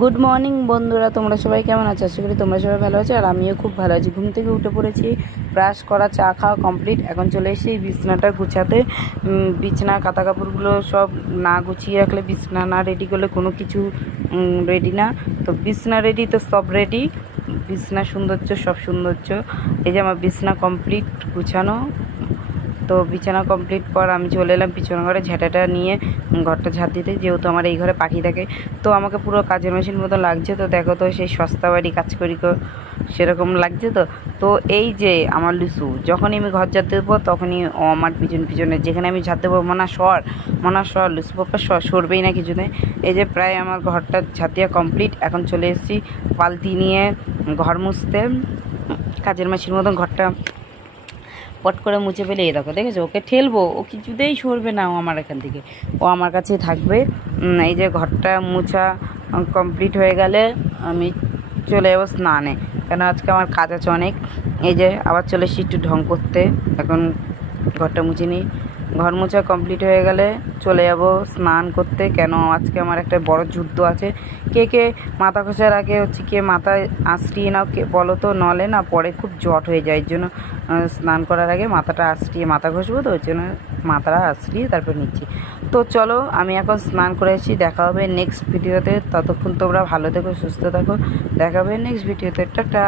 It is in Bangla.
গুড মর্নিং বন্ধুরা, তোমরা সবাই কেমন আছো? আশা করি তোমরা সবাই ভালো আছো আর আমিও খুব ভালো আছি। ঘুম থেকে উঠে পড়েছি, ব্রাশ করা, চা খাওয়া কমপ্লিট। এখন চলে এসেছি বিছনাটা গুছাতে। বিছনা কাঁথা কাপড়গুলো সব না গুছিয়ে রাখলে, বিছনা না রেডি করলে কোনো কিছু রেডি না। তো বিছনা রেডি তো সব রেডি, বিছনা সৌন্দর্য সব সৌন্দর্য। এই যে আমার বিছনা কমপ্লিট গুছানো। তো বিছানা কমপ্লিট পর আমি চলে এলাম পিছন ঘরে ঝাঁটাটা নিয়ে ঘরটা ঝাঁট দিতে, যেহেতু আমার এই ঘরে পাখি থাকে। তো আমাকে পুরো কাজের মেশিন মতো লাগছে। তো দেখো তো সেই সস্তা বাড়ি কাজ করি সেরকম লাগছে। তো তো এই যে আমার লুসু, যখনই আমি ঘর ঝাঁট দেবো তখনই ও আমার পিছনে যেখানে আমি ঝাঁট দেবো মনা সর লুসু পাপা সরবেই না কিছুতেই। এই যে প্রায় আমার ঘরটা ঝাঁট দেওয়া কমপ্লিট। এখন চলে এসেছি বালতি নিয়ে ঘর মুছতে, কাজের মেশিন মতন ঘরটা পট করে মুছে ফেলে। দেখো, দেখেছো, ওকে ঠেলবো, ও কিছুতেই সরবে না, ও আমার এখান থেকে, ও আমার কাছে থাকবে। এই যে ঘরটা মুছা কমপ্লিট হয়ে গেলে আমি চলে যাবো স্নানে, কেন আজকে আমার কাজ আছে অনেক। এই যে আবার চলে এসেছি একটু ঢং করতে। এখন ঘরটা মুছে নিই। ঘর মোছা কমপ্লিট হয়ে গেলে চলে যাব স্নান করতে, কেন আজকে আমার একটা বড় যুদ্ধ আছে। কে কে মাথা ঘষার আগে কে মাথায় আঁচড়িয়ে নাও, কে বলো তো, নলে না পরে খুব জট হয়ে যায়। এর জন্য স্নান করার আগে মাথাটা আঁচড়িয়ে মাথা ঘষবো, তো ওই জন্য মাথাটা আঁচড়িয়ে তারপর নিচ্ছি। তো চলো, আমি এখন স্নান করে এসেছি। দেখা হবে নেক্সট ভিডিওতে। ততক্ষণ তোমরা ভালো থেকো, সুস্থ থাকো। দেখা হবে নেক্সট ভিডিওতে। টাটা।